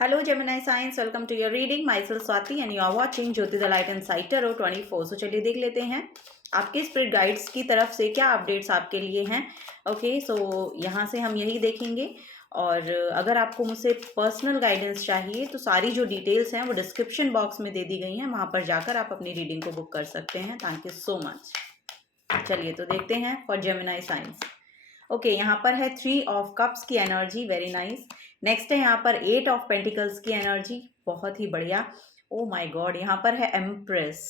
Hello Gemini Signs, welcome to your reading. Myself Swati and you are watching Jyoti the Light and Sight Tarot 24. So चलिए देख लेते हैं आपके spirit guides की तरफ से क्या अपडेट्स आपके लिए हैं. ओके सो यहाँ से हम यही देखेंगे और अगर आपको मुझसे पर्सनल गाइडेंस चाहिए तो सारी जो डिटेल्स हैं वो डिस्क्रिप्शन बॉक्स में दे दी गई हैं, वहाँ पर जाकर आप अपनी रीडिंग को बुक कर सकते हैं. Thank you so much. चलिए तो देखते हैं फॉर जेमिनाई साइंस. ओके यहाँ पर है 3 ऑफ कप्स की एनर्जी, वेरी नाइस. नेक्स्ट है यहाँ पर 8 ऑफ पेंटिकल्स की एनर्जी, बहुत ही बढ़िया. ओ माय गॉड, यहाँ पर है empress,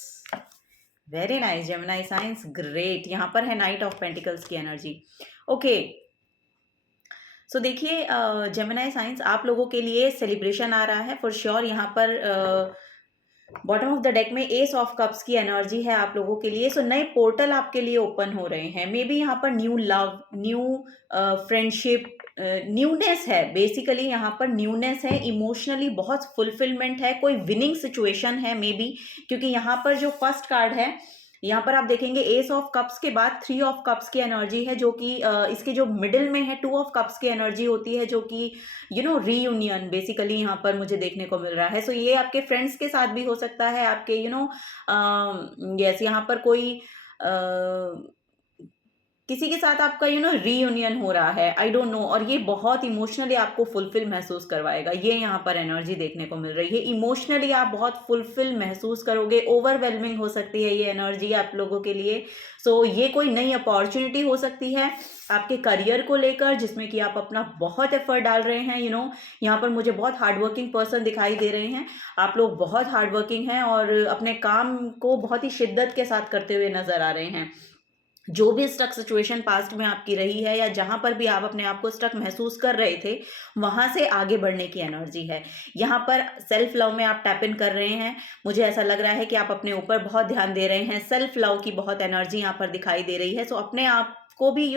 very nice Gemini science, great. यहाँ पर है नाइट ऑफ पेंटिकल्स की एनर्जी. ओके सो देखिए जेमिनाई साइंस, आप लोगों के लिए सेलिब्रेशन आ रहा है फॉर श्योर. यहाँ पर बॉटम ऑफ द डेक में एस ऑफ कप्स की एनर्जी है आप लोगों के लिए. सो नए पोर्टल आपके लिए ओपन हो रहे हैं. मे बी यहाँ पर new love, new friendship, newness है. बेसिकली यहाँ पर न्यूनेस है, इमोशनली बहुत फुलफिलमेंट है, कोई विनिंग सिचुएशन है मे बी. क्योंकि यहाँ पर जो फर्स्ट कार्ड है, यहाँ पर आप देखेंगे एस ऑफ कप्स के बाद 3 ऑफ कप्स की एनर्जी है, जो कि इसके जो मिडिल में है 2 ऑफ कप्स की एनर्जी होती है, जो कि रीयूनियन बेसिकली यहाँ पर मुझे देखने को मिल रहा है. सो ये आपके फ्रेंड्स के साथ भी हो सकता है, आपके यस यहाँ पर कोई किसी के साथ आपका रीयूनियन हो रहा है, आई डोंट नो. और ये बहुत इमोशनली आपको फुलफिल महसूस करवाएगा. ये यहाँ पर एनर्जी देखने को मिल रही है. इमोशनली आप बहुत फुलफिल महसूस करोगे. ओवरवेलमिंग हो सकती है ये एनर्जी आप लोगों के लिए. सो ये कोई नई अपॉर्चुनिटी हो सकती है आपके करियर को लेकर, जिसमें कि आप अपना बहुत एफर्ट डाल रहे हैं. यहाँ पर मुझे बहुत हार्डवर्किंग पर्सन दिखाई दे रहे हैं. आप लोग बहुत हार्डवर्किंग हैं और अपने काम को बहुत ही शिद्दत के साथ करते हुए नजर आ रहे हैं. जो भी स्टक सिचुएशन पास्ट में आपकी रही है या जहां पर भी आप अपने आप को स्टक महसूस कर रहे थे, वहां से आगे बढ़ने की एनर्जी है. यहाँ पर सेल्फ लव में आप टैप इन कर रहे हैं. मुझे ऐसा लग रहा है कि आप अपने ऊपर बहुत ध्यान दे रहे हैं. सेल्फ लव की बहुत एनर्जी यहाँ पर दिखाई दे रही है. सो अपने आप को भी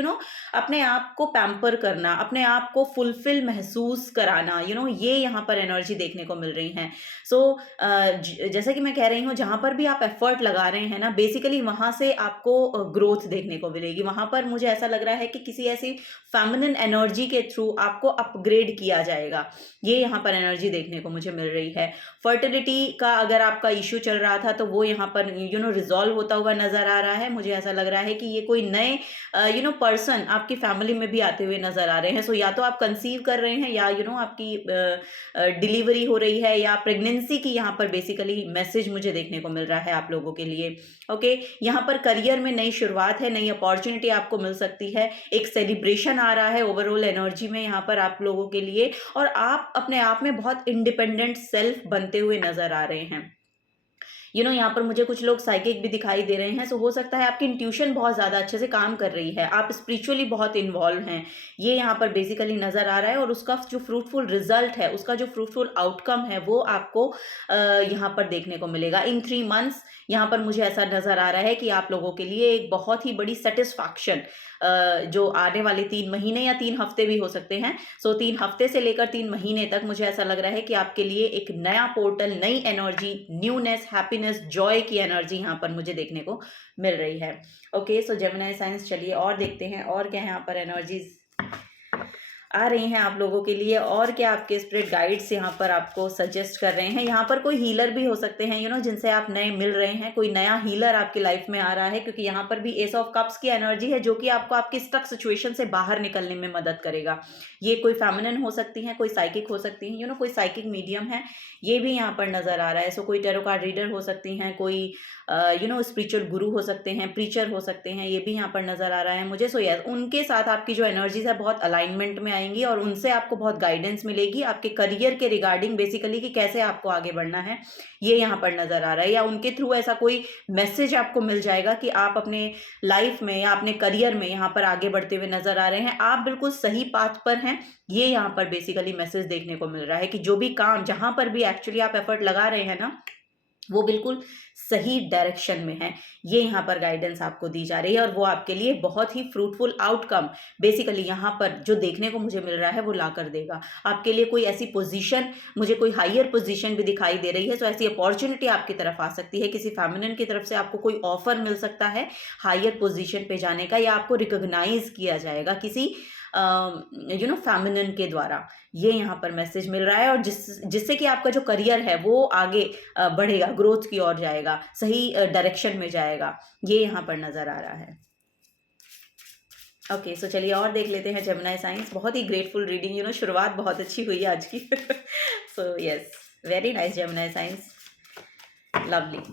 अपने आप को पैम्पर करना, अपने आप को फुलफिल महसूस कराना, ये यहाँ पर एनर्जी देखने को मिल रही है. सो जैसा कि मैं कह रही हूँ, जहाँ पर भी आप एफर्ट लगा रहे हैं ना, बेसिकली वहाँ से आपको ग्रोथ देखने को मिलेगी. वहाँ पर मुझे ऐसा लग रहा है कि किसी ऐसी फेमिनिन एनर्जी के थ्रू आपको अपग्रेड किया जाएगा. ये यहाँ पर एनर्जी देखने को मुझे मिल रही है. फर्टिलिटी का अगर आपका इश्यू चल रहा था तो वो यहाँ पर रिजॉल्व होता हुआ नजर आ रहा है. मुझे ऐसा लग रहा है कि ये कोई नए पर्सन आपकी फैमिली में भी आते हुए नजर आ रहे हैं. सो या तो आप कंसीव कर रहे हैं या आपकी डिलीवरी हो रही है या प्रेगनेंसी की यहाँ पर बेसिकली मैसेज मुझे देखने को मिल रहा है आप लोगों के लिए. ओके यहाँ पर करियर में नई शुरुआत है, नई अपॉर्चुनिटी आपको मिल सकती है. एक सेलिब्रेशन आ रहा है ओवरऑल एनर्जी में यहाँ पर आप लोगों के लिए, और आप अपने आप में बहुत इंडिपेंडेंट सेल्फ बनते हुए नजर आ रहे हैं. यहाँ पर मुझे कुछ लोग साइकिक भी दिखाई दे रहे हैं. सो हो सकता है आपकी इंट्यूशन बहुत ज़्यादा अच्छे से काम कर रही है, आप स्पिरिचुअली बहुत इन्वॉल्व हैं, ये यहाँ पर बेसिकली नज़र आ रहा है. और उसका जो फ्रूटफुल रिजल्ट है, उसका जो फ्रूटफुल आउटकम है, वो आपको यहाँ पर देखने को मिलेगा इन 3 मंथ्स. यहाँ पर मुझे ऐसा नज़र आ रहा है कि आप लोगों के लिए एक बहुत ही बड़ी सेटिस्फैक्शन जो आने वाले 3 महीने या 3 हफ्ते भी हो सकते हैं. सो 3 हफ्ते से लेकर 3 महीने तक मुझे ऐसा लग रहा है कि आपके लिए एक नया पोर्टल, नई एनर्जी, न्यूनेस, हैप्पीनेस, जॉय की एनर्जी यहाँ पर मुझे देखने को मिल रही है. ओके सो जेमिनी साइंस, चलिए और देखते हैं और क्या यहाँ पर एनर्जीज आ रही हैं आप लोगों के लिए, और क्या आपके स्पिरिट गाइड्स यहाँ पर आपको सजेस्ट कर रहे हैं. यहाँ पर कोई हीलर भी हो सकते हैं जिनसे आप नए मिल रहे हैं. कोई नया हीलर आपकी लाइफ में आ रहा है, क्योंकि यहाँ पर भी एस ऑफ कप्स की एनर्जी है, जो कि आपको आपकी स्टक सिचुएशन से बाहर निकलने में मदद करेगा. ये कोई फेमिनिन हो सकती है, कोई साइकिक हो सकती है, कोई साइकिक मीडियम है, ये भी यहाँ पर नजर आ रहा है. सो कोई टेरो कार्ड रीडर हो सकती हैं, कोई स्पिरिचुअल गुरु हो सकते हैं, प्रीचर हो सकते हैं, ये भी यहाँ पर नजर आ रहा है मुझे. सो यस, उनके साथ आपकी जो एनर्जीज है बहुत अलाइनमेंट में आएंगी और उनसे आपको बहुत गाइडेंस मिलेगी आपके करियर के रिगार्डिंग, बेसिकली कि कैसे आपको आगे बढ़ना है, ये यहाँ पर नजर आ रहा है. या उनके थ्रू ऐसा कोई मैसेज आपको मिल जाएगा कि आप अपने लाइफ में या अपने करियर में यहाँ पर आगे बढ़ते हुए नजर आ रहे हैं, आप बिल्कुल सही पाथ पर हैं. ये यहाँ पर बेसिकली मैसेज देखने को मिल रहा है कि जो भी काम, जहां पर भी एक्चुअली आप एफर्ट लगा रहे हैं ना, वो बिल्कुल सही डायरेक्शन में है. ये यहाँ पर गाइडेंस आपको दी जा रही है और वो आपके लिए बहुत ही फ्रूटफुल आउटकम बेसिकली यहाँ पर जो देखने को मुझे मिल रहा है वो ला कर देगा आपके लिए. कोई ऐसी पोजीशन, मुझे कोई हायर पोजीशन भी दिखाई दे रही है. तो ऐसी अपॉर्चुनिटी आपकी तरफ आ सकती है, किसी फेमिनिन की तरफ से आपको कोई ऑफर मिल सकता है हायर पोजीशन पे जाने का, या आपको रिकॉग्नाइज किया जाएगा किसी फेमिनिन के द्वारा, ये यहाँ पर मैसेज मिल रहा है। और जिससे कि आपका जो करियर है वो आगे बढ़ेगा, ग्रोथ की ओर जाएगा, सही डायरेक्शन में जाएगा, ये यहाँ पर नजर आ रहा है। ओके, सो चलिए और देख लेते हैं जेमिनी साइंस। बहुत ही ग्रेटफुल रीडिंग, शुरुआत बहुत अच्छी हुई है आज की। So yes, very nice Gemini science, lovely.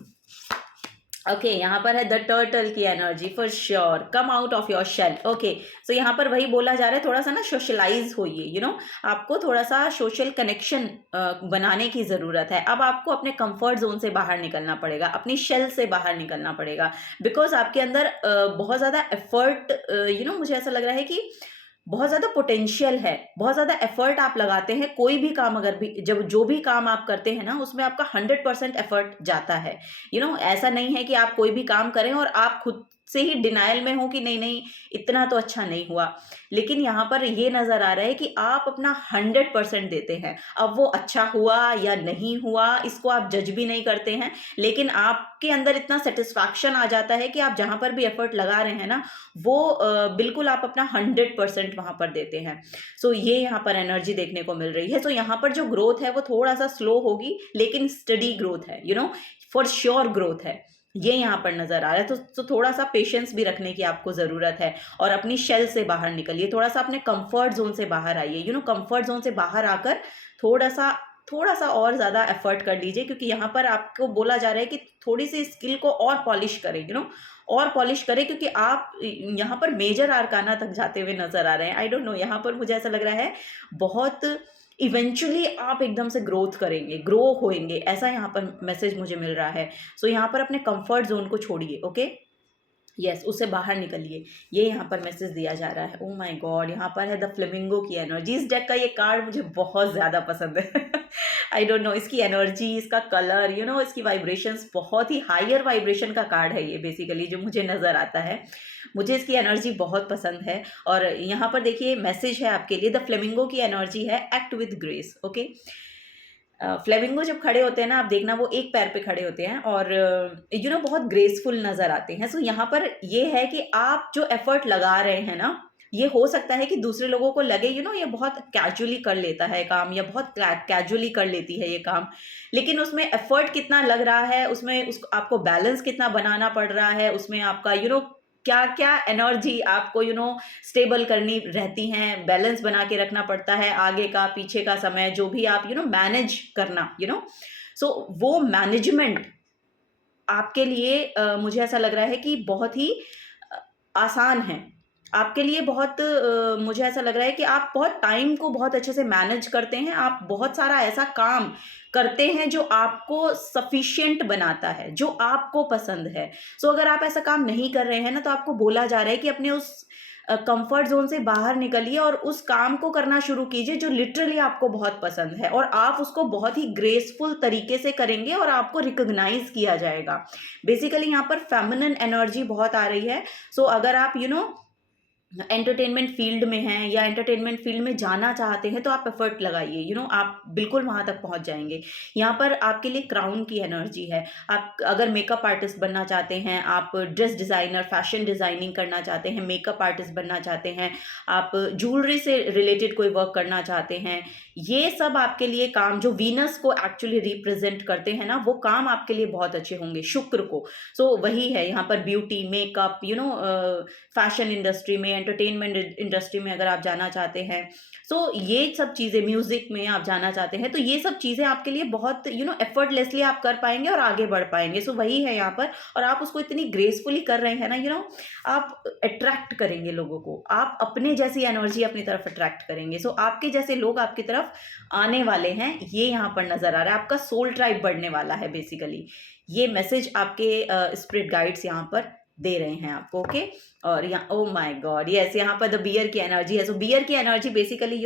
Okay, यहाँ पर है द टर्टल की energy for sure, come out of your shell. Okay, so यहाँ पर वही बोला जा रहा है, थोड़ा सा ना सोशलाइज होइए, आपको थोड़ा सा सोशल कनेक्शन बनाने की ज़रूरत है। अब आपको अपने कंफर्ट जोन से बाहर निकलना पड़ेगा, अपनी शेल से बाहर निकलना पड़ेगा, बिकॉज आपके अंदर बहुत ज़्यादा एफर्ट, मुझे ऐसा लग रहा है कि बहुत ज़्यादा पोटेंशियल है, बहुत ज़्यादा एफर्ट आप लगाते हैं। कोई भी काम अगर भी जो भी काम आप करते हैं ना, उसमें आपका 100% एफर्ट जाता है। ऐसा नहीं है कि आप कोई भी काम करें और आप खुद से ही डिनायल में हो कि नहीं नहीं इतना तो अच्छा नहीं हुआ, लेकिन यहाँ पर ये नज़र आ रहा है कि आप अपना 100% देते हैं। अब वो अच्छा हुआ या नहीं हुआ इसको आप जज भी नहीं करते हैं, लेकिन आपके अंदर इतना सेटिस्फैक्शन आ जाता है कि आप जहाँ पर भी एफर्ट लगा रहे हैं ना, वो बिल्कुल आप अपना 100% वहाँ पर देते हैं। सो ये यहाँ पर एनर्जी देखने को मिल रही है। सो यहाँ पर जो ग्रोथ है वो थोड़ा सा स्लो होगी, लेकिन स्टडी ग्रोथ है, फॉर श्योर ग्रोथ है, ये यहाँ पर नजर आ रहा है। तो थोड़ा सा पेशेंस भी रखने की आपको ज़रूरत है, और अपनी शेल से बाहर निकलिए, थोड़ा सा अपने कंफर्ट जोन से बाहर आइए। कंफर्ट जोन से बाहर आकर थोड़ा सा और ज़्यादा एफर्ट कर लीजिए, क्योंकि यहाँ पर आपको बोला जा रहा है कि थोड़ी सी स्किल को और पॉलिश करें, और पॉलिश करें, क्योंकि आप यहाँ पर मेजर आर्काना तक जाते हुए नजर आ रहे हैं। आई डोंट नो, यहाँ पर मुझे ऐसा लग रहा है बहुत इवेंचुअली आप एकदम से ग्रोथ करेंगे, ग्रो होएंगे, ऐसा यहाँ पर मैसेज मुझे मिल रहा है। सो यहाँ पर अपने कंफर्ट जोन को छोड़िए, ओके, यस, उससे बाहर निकलिए, ये यहाँ पर मैसेज दिया जा रहा है। ओ माय गॉड, यहाँ पर है द फ्लेमिंगो की एनर्जी। इस डेक का ये कार्ड मुझे बहुत ज़्यादा पसंद है। आई डोंट नो, इसकी एनर्जी, इसका कलर, इसकी वाइब्रेशंस, बहुत ही हायर वाइब्रेशन का कार्ड है ये बेसिकली, जो मुझे नज़र आता है। मुझे इसकी एनर्जी बहुत पसंद है। और यहाँ पर देखिए मैसेज है आपके लिए, द फ्लेमिंगो की एनर्जी है act with grace. Okay, flamingo जब खड़े होते हैं ना, आप देखना वो एक पैर पे खड़े होते हैं और बहुत ग्रेसफुल नज़र आते हैं। सो यहाँ पर ये है कि आप जो एफर्ट लगा रहे हैं ना, ये हो सकता है कि दूसरे लोगों को लगे ये बहुत कैजुअली कर लेता है काम, या बहुत कैजुअली कर लेती है ये काम, लेकिन उसमें एफर्ट कितना लग रहा है, उसमें आपको बैलेंस कितना बनाना पड़ रहा है, उसमें आपका क्या क्या एनर्जी आपको स्टेबल करनी रहती हैं, बैलेंस बना के रखना पड़ता है, आगे का पीछे का समय जो भी आप मैनेज करना, सो वो मैनेजमेंट आपके लिए मुझे ऐसा लग रहा है कि बहुत ही आसान है आपके लिए। बहुत मुझे ऐसा लग रहा है कि आप बहुत टाइम को बहुत अच्छे से मैनेज करते हैं, आप बहुत सारा ऐसा काम करते हैं जो आपको सफिशिएंट बनाता है, जो आपको पसंद है। सो अगर आप ऐसा काम नहीं कर रहे हैं ना, तो आपको बोला जा रहा है कि अपने उस कंफर्ट जोन से बाहर निकलिए और उस काम को करना शुरू कीजिए जो लिटरली आपको बहुत पसंद है, और आप उसको बहुत ही ग्रेसफुल तरीके से करेंगे और आपको रिकॉग्नाइज किया जाएगा। बेसिकली यहाँ पर फेमिनिन एनर्जी बहुत आ रही है। सो अगर आप एंटरटेनमेंट फील्ड में हैं या एंटरटेनमेंट फील्ड में जाना चाहते हैं, तो आप एफर्ट लगाइए, आप बिल्कुल वहां तक पहुंच जाएंगे। यहाँ पर आपके लिए क्राउन की एनर्जी है। आप अगर मेकअप आर्टिस्ट बनना चाहते हैं, आप ड्रेस डिज़ाइनर, फैशन डिज़ाइनिंग करना चाहते हैं, मेकअप आर्टिस्ट बनना चाहते हैं, आप ज्वेलरी से रिलेटेड कोई वर्क करना चाहते हैं, ये सब आपके लिए काम जो वीनस को एक्चुअली रिप्रेजेंट करते हैं ना, वो काम आपके लिए बहुत अच्छे होंगे, शुक्र को। सो वही है यहाँ पर ब्यूटी, मेकअप, फैशन इंडस्ट्री में, एंटरटेनमेंट इंडस्ट्री में अगर आप जाना चाहते हैं, सो ये सब चीज़ें, म्यूजिक में आप जाना चाहते हैं, तो ये सब चीज़ें आपके लिए बहुत एफर्टलेसली आप कर पाएंगे और आगे बढ़ पाएंगे। सो वही है यहाँ पर, और आप उसको इतनी ग्रेसफुली कर रहे हैं ना, आप अट्रैक्ट करेंगे लोगों को, आप अपने जैसी एनर्जी अपनी तरफ अट्रैक्ट करेंगे। सो आपके जैसे लोग आपकी तरफ आने वाले हैं, ये यहाँ पर नजर आ रहा है। आपका सोल ट्राइब बढ़ने वाला है बेसिकली, ये मैसेज आपके स्पिरिट गाइड्स यहाँ पर दे रहे हैं आपको। ओके, और यहाँ ओ माय गॉड, यस, यहाँ पर द बियर की एनर्जी है। सो बियर की एनर्जी बेसिकली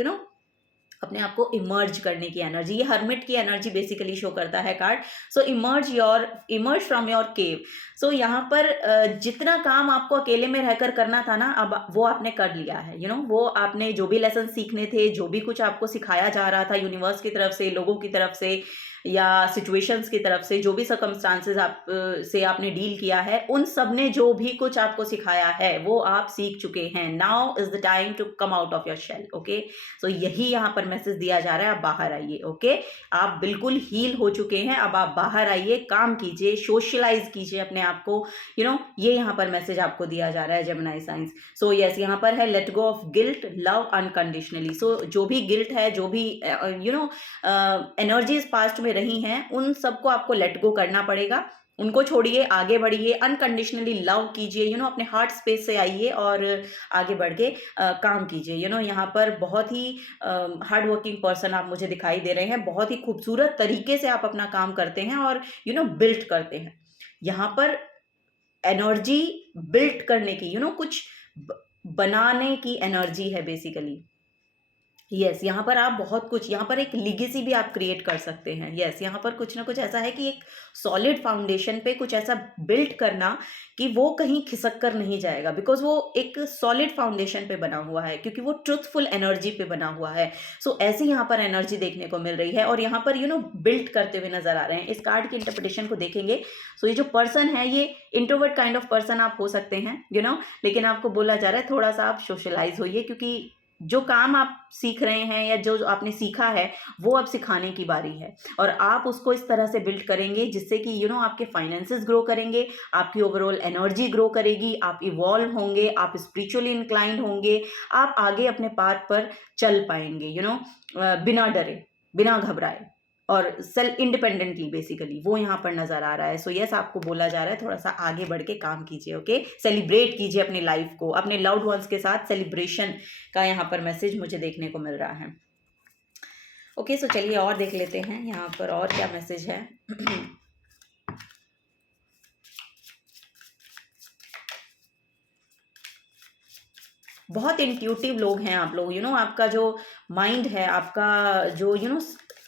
अपने आप को इमर्ज करने की एनर्जी, ये हर्मिट की एनर्जी बेसिकली शो करता है card. So emerge from your cave. So यहाँ पर जितना काम आपको अकेले में रहकर करना था ना, अब वो आपने कर लिया है। वो आपने जो भी लेसन सीखने थे, जो भी कुछ आपको सिखाया जा रहा था यूनिवर्स की तरफ से, लोगों की तरफ से, या सिचुएशंस की तरफ से, जो भी सर्कमस्टांसेस आप से आपने डील किया है, उन सब ने जो भी कुछ आपको सिखाया है वो आप सीख चुके हैं। Now is the time to come out of your shell. Okay, so यही यहाँ पर मैसेज दिया जा रहा है, आप बाहर आइए। ओके, आप बिल्कुल हील हो चुके हैं, अब आप बाहर आइए, काम कीजिए, सोशलाइज कीजिए अपने आप को, ये यहाँ पर मैसेज आपको दिया जा रहा है जेमिनी साइंस। सो यस, यहाँ पर है let go of guilt, love unconditionally. So जो भी गिल्ट है, जो भी एनर्जीज पास्ट में रही हैं, उन सबको आपको लेट गो करना पड़ेगा। उनको छोड़िए, आगे बढ़िए, अनकंडीशनली लव कीजिए, अपने हार्ट स्पेस से आइए और आगे बढ़ के काम कीजिए। यहाँ पर बहुत ही हार्ड वर्किंग पर्सन आप मुझे दिखाई दे रहे हैं, बहुत ही खूबसूरत तरीके से आप अपना काम करते हैं और बिल्ड करते हैं। यहाँ पर एनर्जी बिल्ड करने की, कुछ बनाने की एनर्जी है बेसिकली। यस, यहाँ पर आप बहुत कुछ, यहाँ पर एक लीगेसी भी आप क्रिएट कर सकते हैं। यस, यहाँ पर कुछ ना कुछ ऐसा है कि एक सॉलिड फाउंडेशन पे कुछ ऐसा बिल्ड करना कि वो कहीं खिसक कर नहीं जाएगा, बिकॉज वो एक सॉलिड फाउंडेशन पे बना हुआ है, क्योंकि वो ट्रुथफुल एनर्जी पे बना हुआ है। सो ऐसी यहाँ पर एनर्जी देखने को मिल रही है और यहाँ पर बिल्ड करते हुए नजर आ रहे हैं। इस कार्ड की इंटरप्रिटेशन को देखेंगे, सो ये जो पर्सन है, ये इंट्रोवर्ट काइंड ऑफ पर्सन आप हो सकते हैं, लेकिन आपको बोला जा रहा है थोड़ा सा आप सोशलाइज होइए, क्योंकि जो काम आप सीख रहे हैं या जो आपने सीखा है वो अब सिखाने की बारी है, और आप उसको इस तरह से बिल्ड करेंगे जिससे कि आपके फाइनेंसेस ग्रो करेंगे, आपकी ओवरऑल एनर्जी ग्रो करेगी, आप इवॉल्व होंगे, आप स्पिरिचुअली इंक्लाइंड होंगे, आप आगे अपने पाथ पर चल पाएंगे, बिना डरे, बिना घबराए, और सेल्फ इंडिपेंडेंटली बेसिकली वो यहाँ पर नजर आ रहा है। सो यस, आपको बोला जा रहा है थोड़ा सा आगे बढ़ के काम कीजिए। ओके, सेलिब्रेट कीजिए अपने लाइफ को, अपने लव्ड वंस के साथ सेलिब्रेशन का यहाँ पर मैसेज मुझे देखने को मिल रहा है। ओके, सो चलिए और देख लेते हैं यहाँ पर और क्या मैसेज है। बहुत इंट्यूटिव लोग हैं आप लोग, आपका जो माइंड है, आपका जो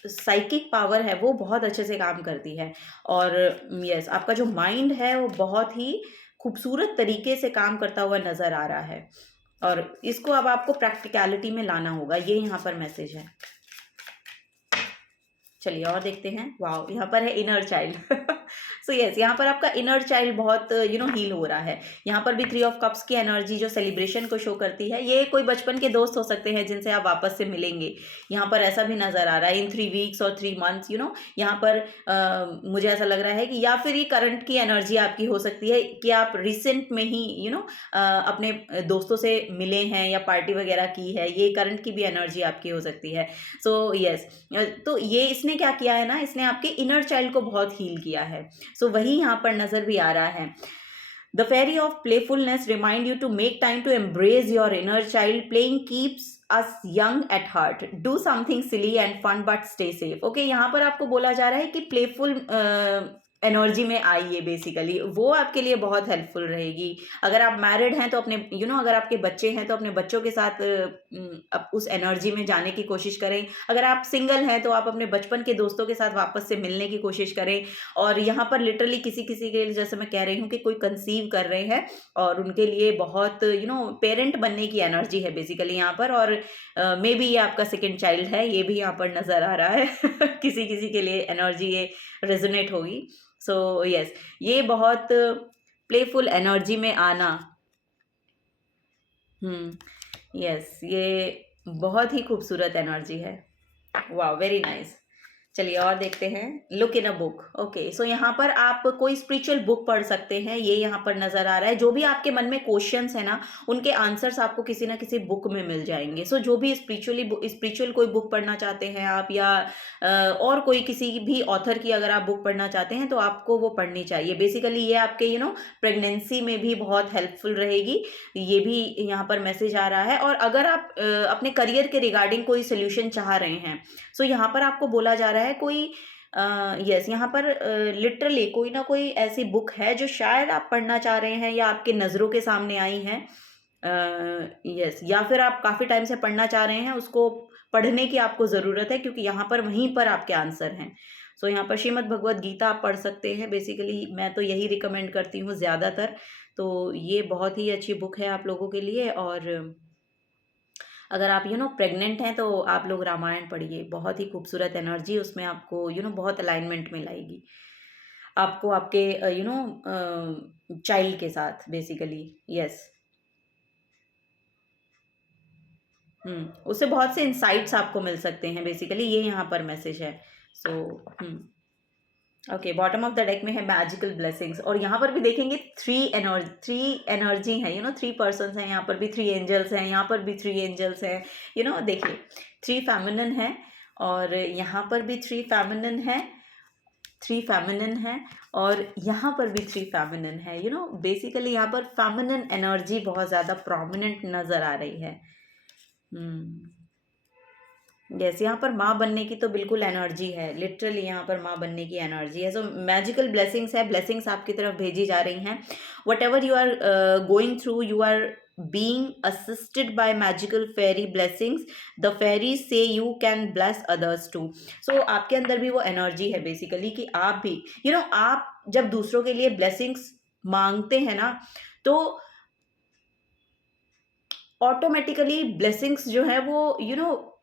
साइकिक पावर है, वो बहुत अच्छे से काम करती है। और यस, आपका जो माइंड है वो बहुत ही खूबसूरत तरीके से काम करता हुआ नजर आ रहा है, और इसको अब आपको प्रैक्टिकलिटी में लाना होगा, ये यहाँ पर मैसेज है। चलिए और देखते हैं। वाओ, यहाँ पर है इनर चाइल्ड। सो यस, यहाँ पर आपका इनर चाइल्ड बहुत हील हो रहा है। यहाँ पर भी 3 ऑफ कप्स की एनर्जी जो सेलिब्रेशन को शो करती है, ये कोई बचपन के दोस्त हो सकते हैं जिनसे आप वापस से मिलेंगे, यहाँ पर ऐसा भी नजर आ रहा है इन 3 वीक्स और 3 मंथ्स। यहाँ पर मुझे ऐसा लग रहा है कि या फिर ये करंट की एनर्जी आपकी हो सकती है कि आप रिसेंट में ही अपने दोस्तों से मिले हैं या पार्टी वगैरह की है, ये करंट की भी एनर्जी आपकी हो सकती है। सो यस, तो ये इसने क्या किया है ना, इसने आपके इनर चाइल्ड को बहुत हील किया है। सो वही यहाँ पर नजर भी आ रहा है। The fairy of playfulness remind you to make time to embrace your inner child. Playing keeps us young at heart. Do something silly and fun but stay safe. Okay, यहाँ पर आपको बोला जा रहा है कि प्लेफुल एनर्जी में आइए, बेसिकली वो आपके लिए बहुत हेल्पफुल रहेगी। अगर आप मैरिड हैं तो अपने अगर आपके बच्चे हैं तो अपने बच्चों के साथ उस एनर्जी में जाने की कोशिश करें। अगर आप सिंगल हैं तो आप अपने बचपन के दोस्तों के साथ वापस से मिलने की कोशिश करें। और यहाँ पर लिटरली किसी किसी के लिए, जैसे मैं कह रही हूँ कि कोई कंसीव कर रहे हैं और उनके लिए बहुत पेरेंट बनने की एनर्जी है बेसिकली यहाँ पर, और मे बी ये आपका सेकेंड चाइल्ड है, ये भी यहाँ पर नजर आ रहा है। किसी किसी के लिए एनर्जी ये रेजोनेट होगी। सो यस, ये बहुत प्लेफुल एनर्जी में आना, यस, ये बहुत ही खूबसूरत एनर्जी है। वाह, वेरी नाइस। चलिए और देखते हैं। Look in a book. Okay, so यहाँ पर आप कोई स्पिरिचुअल बुक पढ़ सकते हैं, ये यहाँ पर नजर आ रहा है। जो भी आपके मन में क्वेश्चंस है ना, उनके आंसर्स आपको किसी ना किसी बुक में मिल जाएंगे। सो जो भी स्पिरिचुअल कोई बुक पढ़ना चाहते हैं आप, या और कोई किसी भी ऑथर की अगर आप बुक पढ़ना चाहते हैं तो आपको वो पढ़नी चाहिए। बेसिकली ये आपके प्रेगनेंसी में भी बहुत हेल्पफुल रहेगी, ये भी यहाँ पर मैसेज आ रहा है। और अगर आप अपने करियर के रिगार्डिंग कोई सोल्यूशन चाह रहे हैं, सो यहाँ पर आपको बोला जा रहा है कोई यस, यहाँ पर लिटरली कोई ना कोई ऐसी बुक है जो शायद आप पढ़ना चाह रहे हैं या आपके नज़रों के सामने आई हैं, यस, या फिर आप काफ़ी टाइम से पढ़ना चाह रहे हैं, उसको पढ़ने की आपको ज़रूरत है, क्योंकि यहाँ पर वहीं पर आपके आंसर हैं। सो यहाँ पर श्रीमद् भगवद गीता आप पढ़ सकते हैं। बेसिकली मैं तो यही रिकमेंड करती हूँ ज़्यादातर, तो ये बहुत ही अच्छी बुक है आप लोगों के लिए। और अगर आप प्रेग्नेंट हैं तो आप लोग रामायण पढ़िए, बहुत ही खूबसूरत एनर्जी उसमें आपको बहुत अलाइनमेंट में लाएगी आपको, आपके चाइल्ड के साथ बेसिकली। यस। उससे बहुत से इंसाइट्स आपको मिल सकते हैं बेसिकली, ये यहाँ पर मैसेज है। So okay, bottom of the deck में है मैजिकल ब्लेसिंग्स, और यहाँ पर भी देखेंगे थ्री एनर्जी है, 3 पर्सन्स हैं, यहाँ पर भी 3 एंजल्स हैं, यहाँ पर भी 3 एंजल्स हैं, देखिए 3 फेमिनिन है, और यहाँ पर भी 3 फेमिनिन है, 3 फेमिनिन है, और यहाँ पर भी 3 फेमिनिन है। बेसिकली यहाँ पर फेमिनिन एनर्जी बहुत ज़्यादा प्रोमिनेंट नज़र आ रही है। यस, यहाँ पर माँ बनने की तो बिल्कुल एनर्जी है, लिटरली यहाँ पर माँ बनने की एनर्जी है। सो मैजिकल ब्लेसिंग्स है, ब्लेसिंग्स आपकी तरफ भेजी जा रही हैं। Whatever you are going through, you are being assisted by magical fairy blessings. The fairies say you can bless others too. So आपके अंदर भी वो एनर्जी है बेसिकली कि आप भी आप जब दूसरों के लिए ब्लेसिंग्स मांगते हैं ना, तो ऑटोमेटिकली ब्लेसिंग्स जो है वो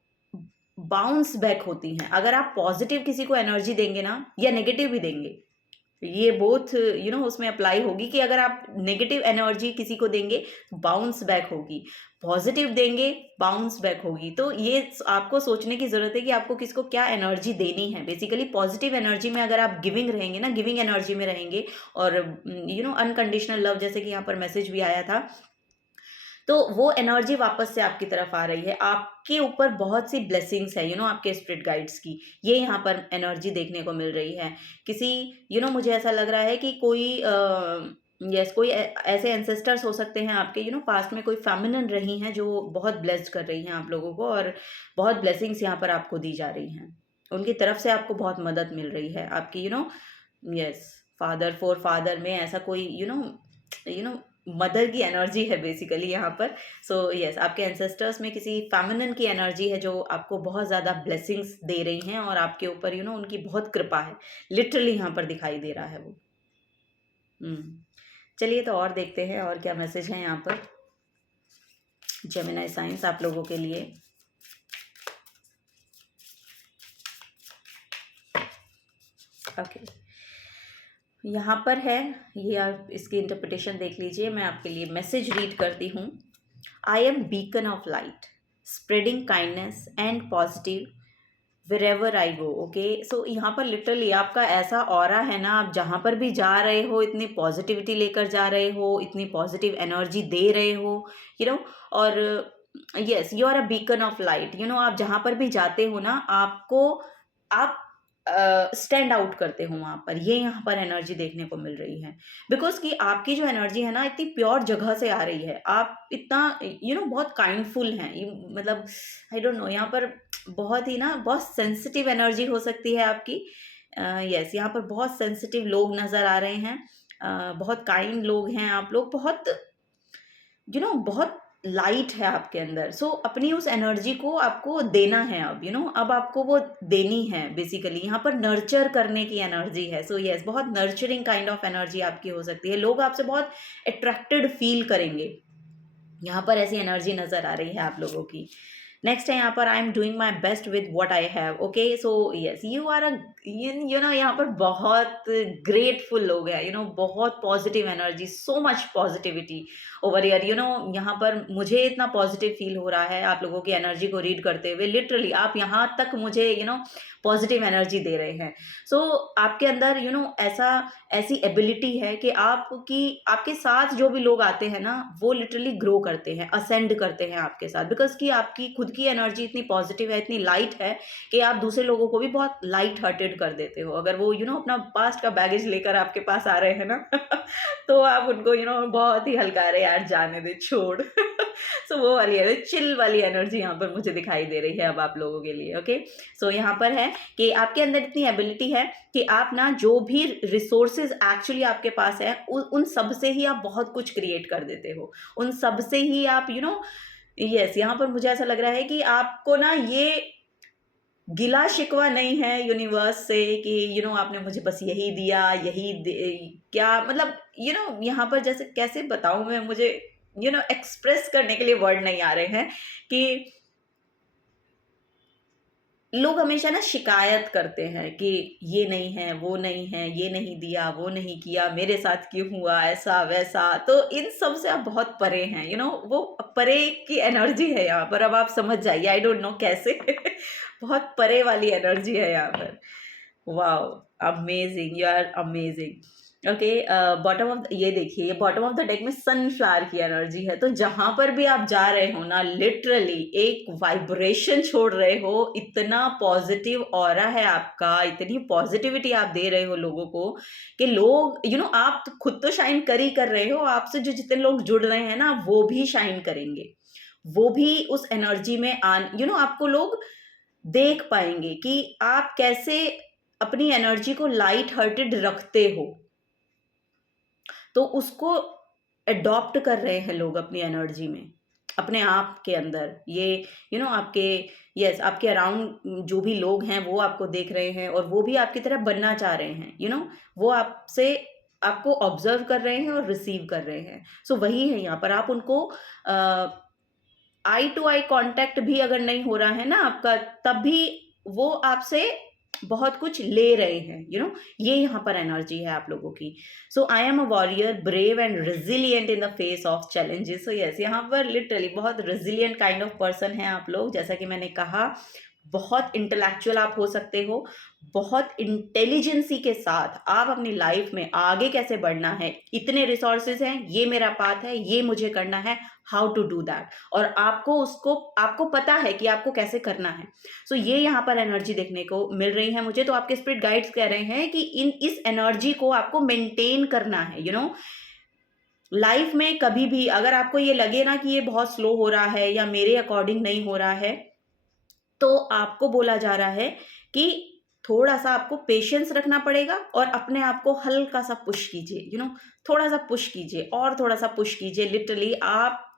बाउंस बैक होती हैं। अगर आप पॉजिटिव किसी को एनर्जी देंगे ना, या नेगेटिव भी देंगे, ये बोथ उसमें अप्लाई होगी कि अगर आप नेगेटिव एनर्जी किसी को देंगे बाउंस बैक होगी, पॉजिटिव देंगे बाउंस बैक होगी। तो ये आपको सोचने की ज़रूरत है कि आपको किसको क्या एनर्जी देनी है। बेसिकली पॉजिटिव एनर्जी में अगर आप गिविंग रहेंगे ना, गिविंग एनर्जी में रहेंगे, और अनकंडीशनल लव, जैसे कि यहाँ पर मैसेज भी आया था, तो वो एनर्जी वापस से आपकी तरफ आ रही है। आपके ऊपर बहुत सी ब्लेसिंग्स है आपके स्पिरिट गाइड्स की, ये यहाँ पर एनर्जी देखने को मिल रही है। किसी मुझे ऐसा लग रहा है कि कोई यस कोई ऐसे एंसेस्टर्स हो सकते हैं आपके पास्ट में, कोई फेमिनिन रही हैं जो बहुत ब्लेस्ड कर रही हैं आप लोगों को, और बहुत ब्लेसिंग्स यहाँ पर आपको दी जा रही हैं। उनकी तरफ से आपको बहुत मदद मिल रही है आपकी यस फादर, फोर फादर में ऐसा कोई मदर की एनर्जी है बेसिकली यहाँ पर। सो यस, आपके एंसेस्टर्स में किसी फेमिनिन की एनर्जी है जो आपको बहुत ज़्यादा ब्लेसिंग्स दे रही हैं, और आपके ऊपर उनकी बहुत कृपा है, लिटरली यहाँ पर दिखाई दे रहा है वो। चलिए तो और देखते हैं और क्या मैसेज है यहाँ पर जेमिनी साइंस आप लोगों के लिए। ओके, यहाँ पर है, ये आप इसकी इंटरप्रिटेशन देख लीजिए। मैं आपके लिए मैसेज रीड करती हूँ। I am beacon of light spreading kindness and positive wherever I go. Okay, so यहाँ पर लिटरली आपका ऐसा ऑरा है ना, आप जहाँ पर भी जा रहे हो इतनी पॉजिटिविटी लेकर जा रहे हो, इतनी पॉजिटिव एनर्जी दे रहे हो और yes you are a beacon of light. आप जहाँ पर भी जाते हो ना, आप स्टैंड आउट करते हो वहाँ पर, ये यहाँ पर एनर्जी देखने को मिल रही है। बिकॉज कि आपकी जो एनर्जी है ना, इतनी प्योर जगह से आ रही है, आप इतना बहुत काइंडफुल हैं, मतलब आई डोंट नो, यहाँ पर बहुत ही बहुत सेंसिटिव एनर्जी हो सकती है आपकी। यस, यहाँ पर बहुत सेंसिटिव लोग नज़र आ रहे हैं, बहुत काइंड लोग हैं आप लोग, बहुत बहुत लाइट है आपके अंदर। सो अपनी उस एनर्जी को आपको देना है अब, अब आपको वो देनी है बेसिकली। यहाँ पर नर्चर करने की एनर्जी है। सो यस, बहुत नर्चरिंग काइंड ऑफ एनर्जी आपकी हो सकती है। लोग आपसे बहुत अट्रैक्टेड फील करेंगे, यहाँ पर ऐसी एनर्जी नज़र आ रही है आप लोगों की। नेक्स्ट है यहाँ पर I am doing my best with what I have. Okay, so yes you are यहाँ पर बहुत ग्रेटफुल लोग हैं, बहुत positive energy, so much positivity over here. यहाँ पर मुझे इतना पॉजिटिव फील हो रहा है आप लोगों की एनर्जी को रीड करते हुए। लिटरली आप यहाँ तक मुझे पॉजिटिव एनर्जी दे रहे हैं। सो आपके अंदर ऐसी एबिलिटी है कि आपके साथ जो भी लोग आते हैं ना, वो लिटरली ग्रो करते हैं, असेंड करते हैं आपके साथ, बिकॉज कि आपकी खुद की एनर्जी इतनी पॉजिटिव है, इतनी लाइट है कि आप दूसरे लोगों को भी बहुत लाइट हार्टेड कर देते हो। अगर वो अपना पास्ट का बैगेज लेकर आपके पास आ रहे हैं ना तो आप उनको बहुत ही हल्का, रहे यार जाने दे, छोड़ सो वो वाली है, चिल वाली एनर्जी यहाँ पर मुझे दिखाई दे रही है अब आप लोगों के लिए। ओके, सो यहाँ पर है कि आपके अंदर इतनी एबिलिटी है कि आप ना जो भी रिसोर्सेज एक्चुअली आपके पास है, उन सब से ही आप बहुत कुछ क्रिएट कर देते हो, उन सब से ही आप यस यहाँ पर मुझे ऐसा लग रहा है कि आपको ना ये गिला शिकवा नहीं है यूनिवर्स से कि आपने मुझे बस यही दिया, क्या मतलब यहाँ पर जैसे कैसे बताऊँ मैं, मुझे एक्सप्रेस करने के लिए वर्ड नहीं आ रहे हैं कि लोग हमेशा ना शिकायत करते हैं कि ये नहीं है, वो नहीं है, ये नहीं दिया, वो नहीं किया, मेरे साथ क्यों हुआ ऐसा वैसा। तो इन सब से आप बहुत परे हैं, वो परे की एनर्जी है यहाँ पर। अब आप समझ जाइए, आई डोंट नो कैसे बहुत परे वाली एनर्जी है यहाँ पर। Wow, amazing, you are amazing. Okay, bottom of ये देखिए, ये बॉटम ऑफ द डेक में सनफ्लावर की एनर्जी है। तो जहां पर भी आप जा रहे हो ना, लिटरली एक वाइब्रेशन छोड़ रहे हो, इतना पॉजिटिव ऑरा है आपका, इतनी पॉजिटिविटी आप दे रहे हो लोगों को कि लोग आप तो खुद तो शाइन कर ही कर रहे हो, आपसे जो जितने लोग जुड़ रहे हैं ना वो भी शाइन करेंगे, वो भी उस एनर्जी में आपको लोग देख पाएंगे कि आप कैसे अपनी एनर्जी को लाइट हार्टेड रखते हो। तो उसको अडॉप्ट कर रहे हैं लोग अपनी एनर्जी में, अपने आप के अंदर। ये आपके आपके अराउंड जो भी लोग हैं वो आपको देख रहे हैं और वो भी आपकी तरह बनना चाह रहे हैं। वो आपको ऑब्जर्व कर रहे हैं और रिसीव कर रहे हैं। सो वही है यहाँ पर। आप उनको आई टू आई कांटेक्ट भी अगर नहीं हो रहा है ना आपका, तब भी वो आपसे बहुत कुछ ले रहे हैं। ये यहाँ पर एनर्जी है आप लोगों की। So I am a warrior, brave and resilient in the face of challenges. So yes, यहाँ पर लिटरली बहुत रेजिलियंट काइंड ऑफ पर्सन है आप लोग। जैसा कि मैंने कहा, बहुत इंटेलेक्चुअल आप हो सकते हो, बहुत इंटेलिजेंसी के साथ आप अपनी लाइफ में आगे कैसे बढ़ना है, इतने रिसोर्सेज हैं, ये मेरा पाथ है, ये मुझे करना है, हाउ टू डू दैट, और आपको पता है कि आपको कैसे करना है। सो ये यहाँ पर एनर्जी देखने को मिल रही है मुझे। तो आपके स्पिरिट गाइड्स कह रहे हैं कि इस एनर्जी को आपको मेंटेन करना है। लाइफ में कभी भी अगर आपको ये लगे ना कि ये बहुत स्लो हो रहा है या मेरे अकॉर्डिंग नहीं हो रहा है, तो आपको बोला जा रहा है कि थोड़ा सा आपको पेशेंस रखना पड़ेगा और अपने आप को हल्का सा पुश कीजिए। थोड़ा सा पुश कीजिए और थोड़ा सा पुश कीजिए। लिटरली आप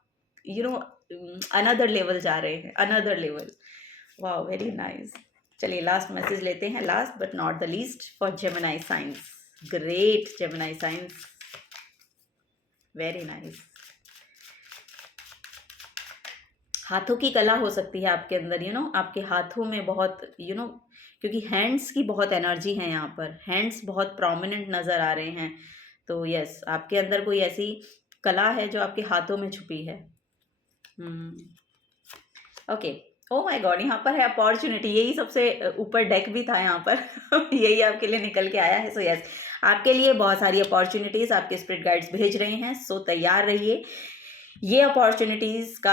अनदर लेवल जा रहे हैं, another level. Wow, very nice. चलिए लास्ट मैसेज लेते हैं, last but not the least, for Gemini science. Great Gemini science, very nice. हाथों की कला हो सकती है आपके अंदर, आपके हाथों में बहुत क्योंकि हैंड्स की बहुत एनर्जी है यहाँ पर, हैंड्स बहुत प्रोमिनेंट नज़र आ रहे हैं। तो यस, आपके अंदर कोई ऐसी कला है जो आपके हाथों में छुपी है। ओके, ओ माय गॉड, यहाँ पर है अपॉर्चुनिटी। यही सबसे ऊपर डेक भी था यहाँ पर यही आपके लिए निकल के आया है। सो यस, आपके लिए बहुत सारी अपॉर्चुनिटीज़ आपके स्पिरिट गाइड्स भेज रहे हैं। सो तैयार रहिए। ये अपॉर्चुनिटीज़ का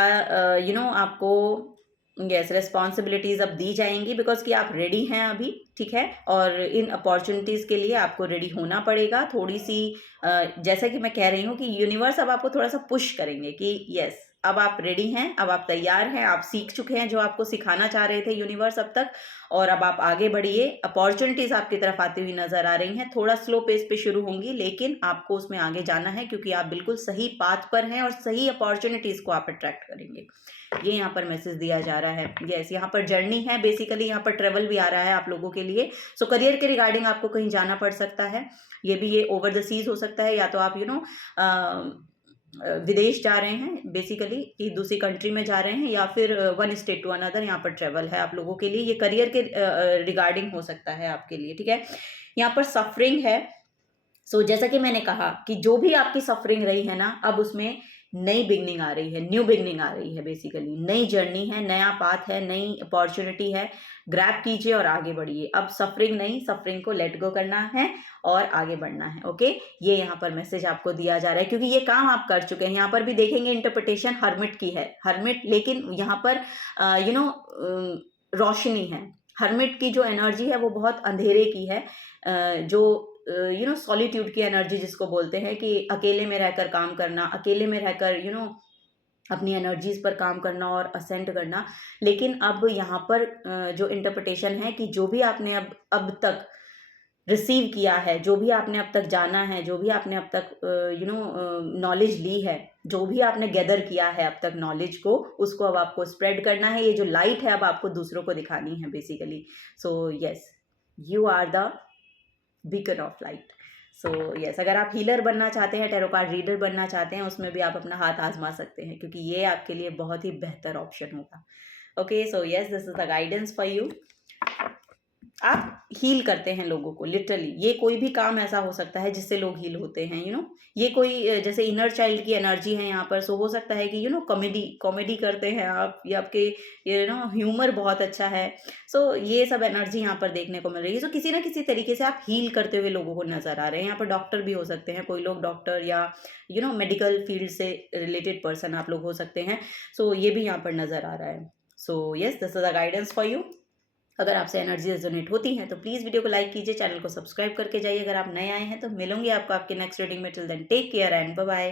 आपको यस रिस्पॉन्सिबिलिटीज़ अब दी जाएंगी, बिकॉज कि आप रेडी हैं अभी, ठीक है। और इन अपॉर्चुनिटीज़ के लिए आपको रेडी होना पड़ेगा। थोड़ी सी जैसा कि मैं कह रही हूँ कि यूनिवर्स अब आपको थोड़ा सा पुश करेंगे कि यस, अब आप रेडी हैं, अब आप तैयार हैं, आप सीख चुके हैं जो आपको सिखाना चाह रहे थे यूनिवर्स अब तक, और अब आप आगे बढ़िए। अपॉर्चुनिटीज़ आपकी तरफ आती हुई नज़र आ रही हैं। थोड़ा स्लो पेस पे शुरू होंगी, लेकिन आपको उसमें आगे जाना है, क्योंकि आप बिल्कुल सही पाथ पर हैं और सही अपॉर्चुनिटीज़ को आप अट्रैक्ट करेंगे। ये यहाँ पर मैसेज दिया जा रहा है। यस, यहाँ पर जर्नी है, बेसिकली यहाँ पर ट्रेवल भी आ रहा है आप लोगों के लिए। सो करियर के रिगार्डिंग आपको कहीं जाना पड़ सकता है। ये ओवर द सीज हो सकता है, या तो आप विदेश जा रहे हैं, बेसिकली कि दूसरी कंट्री में जा रहे हैं, या फिर वन स्टेट टू अनदर यहाँ पर ट्रेवल है आप लोगों के लिए। ये करियर के रिगार्डिंग हो सकता है आपके लिए, ठीक है। यहाँ पर सफरिंग है। सो जैसा कि मैंने कहा कि जो भी आपकी सफरिंग रही है ना, अब उसमें नई बिगनिंग आ रही है, न्यू बिगनिंग आ रही है। बेसिकली नई जर्नी है, नया पाथ है, नई अपॉर्चुनिटी है। ग्रैब कीजिए और आगे बढ़िए। अब सफरिंग नहीं, सफरिंग को लेट गो करना है और आगे बढ़ना है। ओके, ये यहाँ पर मैसेज आपको दिया जा रहा है, क्योंकि ये काम आप कर चुके हैं। यहाँ पर भी देखेंगे इंटरप्रिटेशन हर्मिट की है, हर्मिट, लेकिन यहाँ पर रोशनी है। हर्मिट की जो एनर्जी है वो बहुत अंधेरे की है, जो सॉलिट्यूड की एनर्जी जिसको बोलते हैं, कि अकेले में रहकर काम करना, अकेले में रहकर अपनी एनर्जीज पर काम करना और असेंड करना। लेकिन अब यहाँ पर जो इंटरप्रिटेशन है कि जो भी आपने अब तक रिसीव किया है, जो भी आपने अब तक जाना है, जो भी आपने अब तक नॉलेज ली है, जो भी आपने गैदर किया है अब तक नॉलेज को, उसको अब आपको स्प्रेड करना है। ये जो लाइट है अब आपको दूसरों को दिखानी है basically. So yes, you are the beacon of light. So yes, अगर आप हीलर बनना चाहते हैं, टैरो कार्ड रीडर बनना चाहते हैं, उसमें भी आप अपना हाथ आजमा सकते हैं, क्योंकि ये आपके लिए बहुत ही बेहतर ऑप्शन होगा। Okay, so yes, this is the guidance for you. आप हील करते हैं लोगों को लिटरली, ये कोई भी काम ऐसा हो सकता है जिससे लोग हील होते हैं, ये कोई जैसे इनर चाइल्ड की एनर्जी है यहाँ पर, सो हो सकता है कि कॉमेडी कॉमेडी करते हैं आप, या आपके ह्यूमर बहुत अच्छा है। सो ये सब एनर्जी यहाँ पर देखने को मिल रही है। सो किसी ना किसी तरीके से आप हील करते हुए लोगों को नजर आ रहे हैं। यहाँ पर डॉक्टर भी हो सकते हैं, कोई लोग डॉक्टर या मेडिकल फील्ड से रिलेटेड पर्सन आप लोग हो सकते हैं। सो ये भी यहाँ पर नजर आ रहा है। So yes, this is the guidance for you. अगर आपसे एनर्जी रेजोनेट होती है तो प्लीज़ वीडियो को लाइक कीजिए, चैनल को सब्सक्राइब करके जाइए। अगर आप नए आए हैं तो मिलूंगी आपको आपके नेक्स्ट रीडिंग में। Till then take care and bye bye.